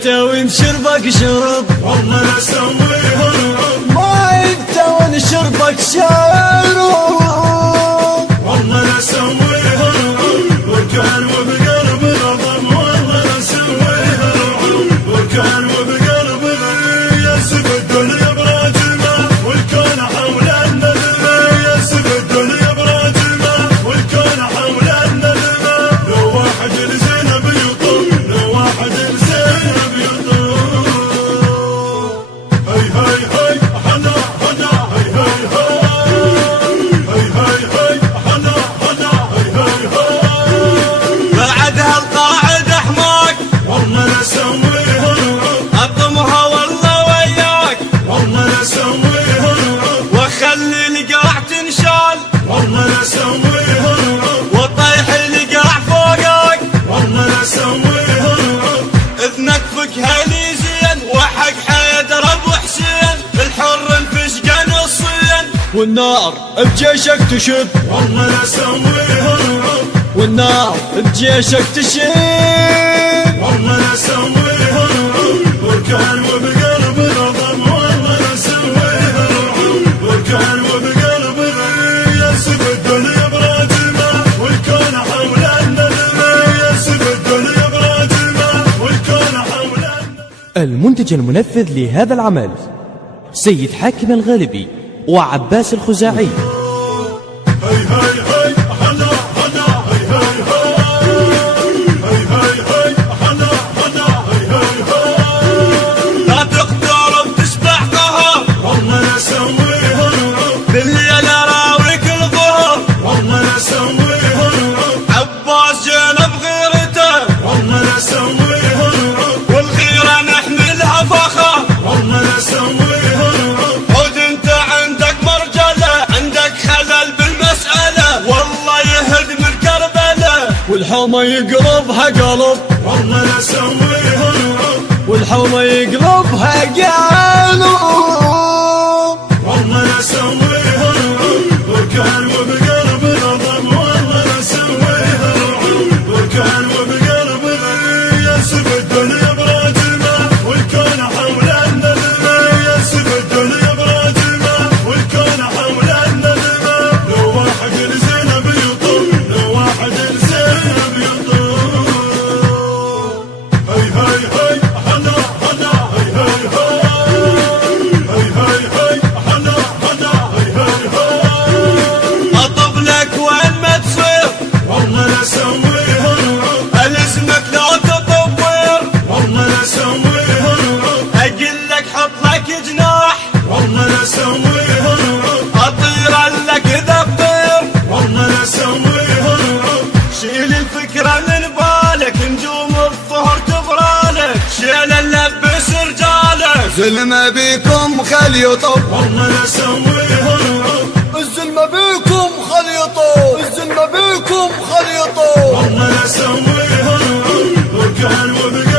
انت وين شربك شرب والله لا اسويها رعب، ما انت وين شربك شرب والله لا اسويها رعب، وكان وبقلب العظم والله لا اسويها رعب، وكان وبقلب يسب الدنيا براجمه والكون حول الندمه، يسب الدنيا براجمه والكون حول الندمه، لو واحد لزينب يطوف، لو واحد لزينب يطوف. هي هي هي حنا حنا هي هي هي هي هي حنا حنا هي هي هي. بعدها القاعد حماك والله لا اسويها رعب، اطمها والله وياك والله لا اسويها رعب، وخلي القاع تنشال والله لا اسويها رعب، وطيح القاع فوقك والله لا اسويها رعب، اذنك فكها لي زين وحق حيدر ابو حسين الحر انفشقه نصين والنار بجيشك تشب والله لا اسويها رعب، والنار بجيشك تشب والله لا اسويها رعب، وكان وبقلب العظم والله لا اسويها رعب، وكان وبقلب يسب الدنيا براجمه والكون حول الندمه، يسب الدنيا براجمه والكون حول الندمه. المنتج المنفذ لهذا العمل سيد حاكم الغالبي وعباس الخزاعي. هي هي هي حنا حنا هي هي هي هي هي حنا حنا هي هي هي. لا تقدر بتشبع قهر والله لا اسويها رعب، بالليل اراويك الظهر والله لا اسويها رعب، عباس جينا بغيرته والله لا اسويها رعب، والغيره نحملها فخر والله لا اسويها رعب، عود انت عندك مرجله عندك خلل بالمساله والله يهدم الكربله والحومه يقلبها قلب والله لا اسويها رعب، والحومه يقلبها قلب والله لا اسويها رعب، وكان وبقلب العظم والله لا اسويها رعب، وكان وبقلب يسب الدنيا براجمه والكون حول الندمه، يسب الدنيا براجمه والكون حول الندمه، لو واحد لزينب يطوف، لو واحد لزينب يطوف. هي هي هي حنا حنا هي هي هي هي هي حنا حنا هي هي هي. اطب لك وين ما تصير والله لا اسويها رعب، الزمك لا تطور والله لا اسويها رعب، اقول لك حط لك جناح والله لا اسويها رعب، اطير لك اذا بطير والله لا اسويها رعب، شيل الفكره من بالك نجوم الظهر تبرالك شيل نلبس رجالك زلمه بيكم خلي يطب والله لا اسويها رعب، الزلمه بيكم خلي يطب الزلمه بيكم خلي يطب والله لا اسويها رعب، وكان وبقى